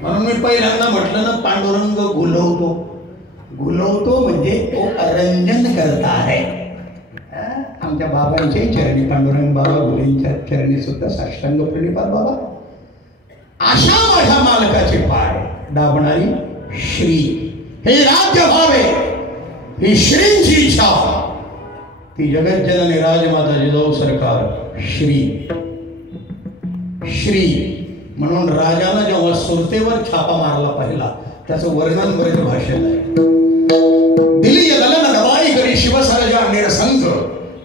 म्हणून मी पहिल्यांदा म्हटलं ना, पांडुरंग घुलवतो. घुलवतो म्हणजे तो रंजन करता आहे. आमच्या बाबांच्याही चरणी, पांडुरंग बाबा घुलेंच्या चरणी सुद्धा साष्टांग प्रणिपात बाबा. अशा माझ्या मालकाचे पाय दाबणारी श्री, हे राज्य व्हावे ही श्रींची इच्छा. ती जगज्जननी राजमाता जिजाऊ सरकार श्री. श्री म्हणून राजानं जेव्हा सुरतेवर छापा मारला पहिला, त्याचं वर्णन बरेच भाषेत आहे. दिली दलन दवाई करी शिवसरजा निरसंग,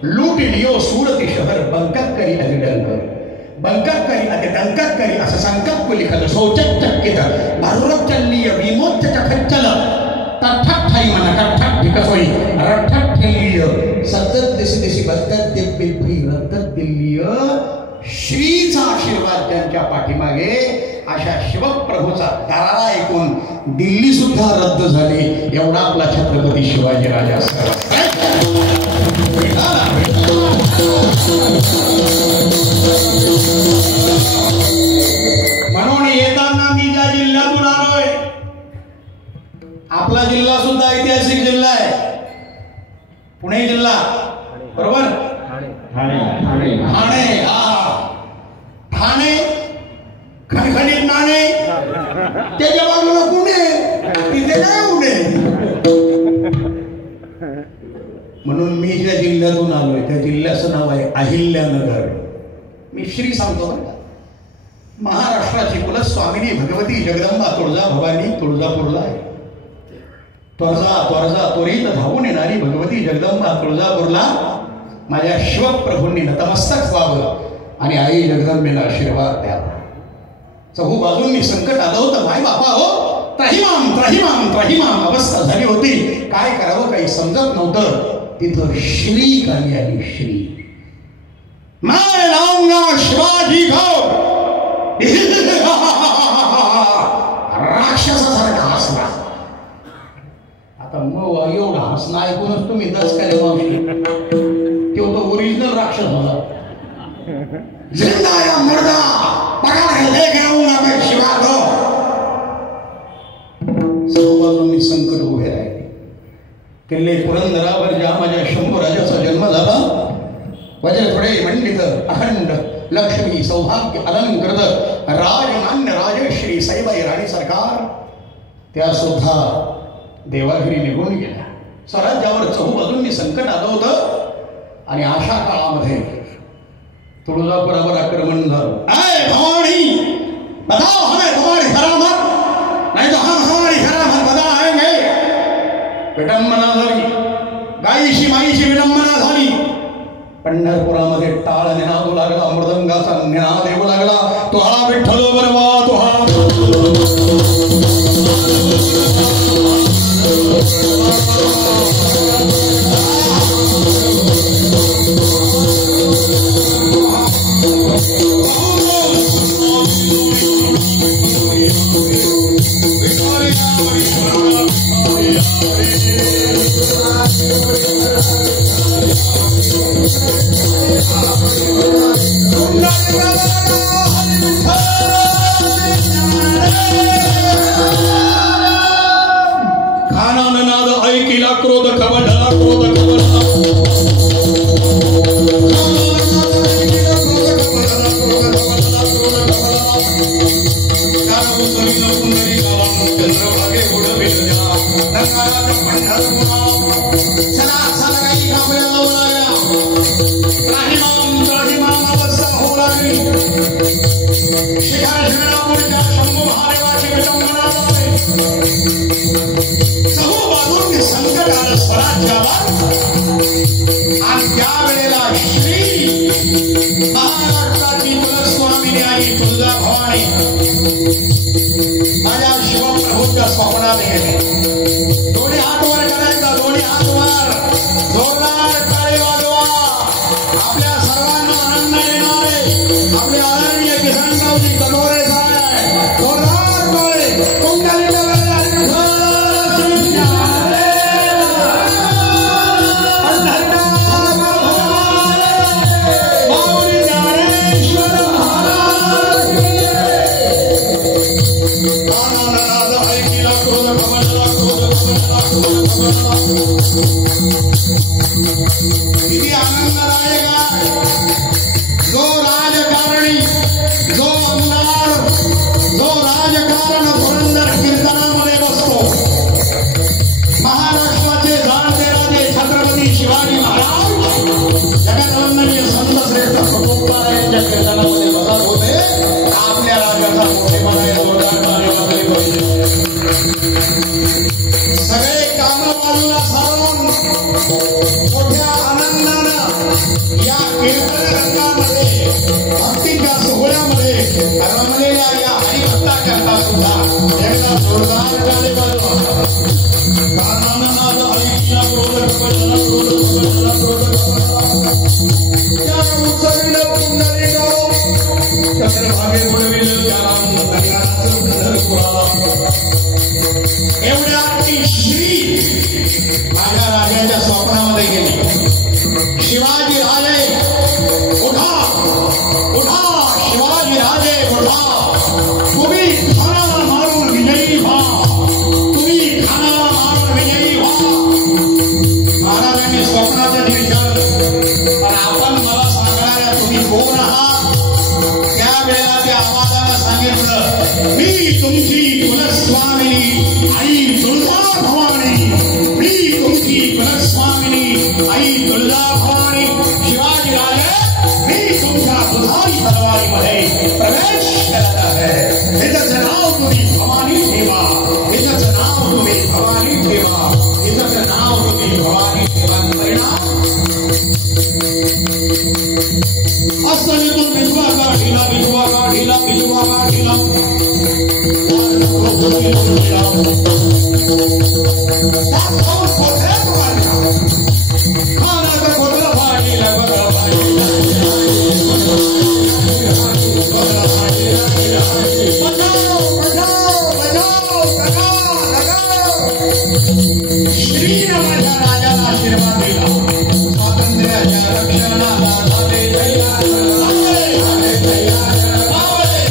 लूट लियो सूरती शहर बंकत करी अतिडंकर. बंकत करी अतिडंकत करी असं संकल्प लिखत शौचक्कित भरुरचल्लीय विमोच्च चखच्चल तठ्ठक ठाई मन कठ्ठक ढिकसोई रठ्ठक ठेलीय सतत दिसी दिसी बदत दिव्य रद्दत दिल्लीय. श्रीचा आशीर्वाद त्यांच्या पाठीमागे, अशा शिवप्रभूचा दरारा ऐकून दिल्ली सुद्धा रद्द झाली. एवढा आपला छत्रपती शिवाजी राजा. म्हणून येताना मी ज्या जिल्ह्यातून आलोय, आपला जिल्हा सुद्धा ऐतिहासिक जिल्हा आहे, पुणे जिल्हा, बरोबर. ठाणे, ठाणे खणखणीत नाणे, त्याच्या बाजूला पुणे, तिथे काय पुणे. म्हणून मी ज्या जिल्ह्यातून आलोय त्या जिल्ह्याचं नाव आहे अहिल्यानगर. मी श्री सांगतो बरं का. महाराष्ट्राची कुलस्वामिनी भगवती जगदंबा तुळजा भवानी तुळजापूरला आहे. त्वरजा त्वरित धावून येणारी भगवती जगदंबा तुळजापूरला माझ्या शिवप्रभूंनी नतमस्तक व्हावं आणि आई जगदंबेला आशीर्वाद द्यावा. चहू बाजूंनी संकट आलं होतं. माय बापा हो, त्राहिमाम त्राहिमाम त्राहिमाम अवस्था झाली होती. काय करावं काही समजत नव्हतं. तिथं श्री गाणी आली. श्री मैं लाऊंगा शिवाजी को. राक्षसासारखा हसला. आता मग एवढा हसणं ऐकूनच तुम्ही दस काय मावशी, तो ओरिजिनल राक्षस होता. जिंदा या मुर्दा पकड़ के लेके आऊंगा मैं शिवा को. सर्वबाजूंनी संकट उभे राहिले. किल्ले पुरंदरावर ज्या माझ्या शंभूराजाचा जन्म झाला, वज्रफळे मंडित अखंड लक्ष्मी सौभाग्य अलंकृत राजमान्य राजश्री सैबाई राणी सरकार, त्या सुद्धा देवाघरी निघून गेल्या. स्वराज्यावर चहूबाजूंनी संकट आलं होतं आणि अशा काळामध्ये तुळजापुरावर आक्रमण झालं. भवानी बताओ हमें तुम्हारी करामत, नहीं तो हम हमारी करामत बता आएंगे. विडंबना झाली, गायीशी माईशी विडंबना झाली. पंढरपुरामध्ये टाळ निनादू लागला, मृदंगाचा निनाद येऊ लागला. तो हा विठ्ठलो बरवा, तो हा क्रोध कवडला क्रोध कवडला आणि त्यावेळेला श्री महाराष्ट्राची कुलस्वामिनी आई तुळजा भवानी माझ्या शिवप्रभूंच्या स्वप्नात गेले. दोन्ही हात वर करायचा, दोन्ही हात वर, जोरदार टाळी वाजवा. आपल्या सर्वांना आनंद येणार आहे. आपले आदरणीय किसनरावजी कटोरे साहेब, जोरदार टाळी. तुमच्या लिंगाला किती आनंददायक आहे. जो राजकारणी, जो आमदार, जो राजकारण पुरंदर कीर्तनामध्ये बसतो, महाराष्ट्राचे जाणते राजे छत्रपती शिवाजी महाराज जगदवंदनीय संत श्रेष्ठ तुकोबा यांच्या कीर्तनामध्ये बसत होते. आपल्या राजाचा मोठेपणा जोरदार कार्य वाजले पाहिजे. सगळे काम बाजूला सारून मोठ्या आनंदानं या कीर्तन रंगामध्ये भक्तीच्या सोहळ्यामध्ये रमलेल्या या हरिभक्ता करता सुद्धा एकदा जोरदार कार्य वाजवा. एवढ्या श्री माझ्या राजाच्या स्वप्नामध्ये गेली. शिवाजी राजे उठा, उठा, शिवाजी राजे उठा, तुम्ही ठाण्याला मारून विजयी व्हा, तुम्ही ठाण्याला मारून विजयी व्हा. महाराजांनी स्वप्नाचं निरीक्षण, पण आपण मला सांगणाऱ्या तुम्ही कोण आहात? त्यावेळेला त्या आवाजानं सांगितलं, मी तुमची कुलस्वामिनी आई तुळजा भवानी, मी तुमची कुलस्वामिनी आई तुळजा भवानी. शिवाजी राजे मी तुमच्या दुधारी तलवारीमध्ये प्रवेश करत आहे. हिचं नाव तुम्ही भवानी ठेवा, हिचं नाव तुम्ही भवानी ठेवा, हिचं नाव तुम्ही भवानी ठेवा. परिणाम असनितून विधवा काढीला, विधवा काढीला, विधवा काढीला. श्रीरामाच्या राजाला आशीर्वाद दिला. स्वातंत्र्याच्या रक्षणाला झाले तयार, झाले तयार, झाले तयार.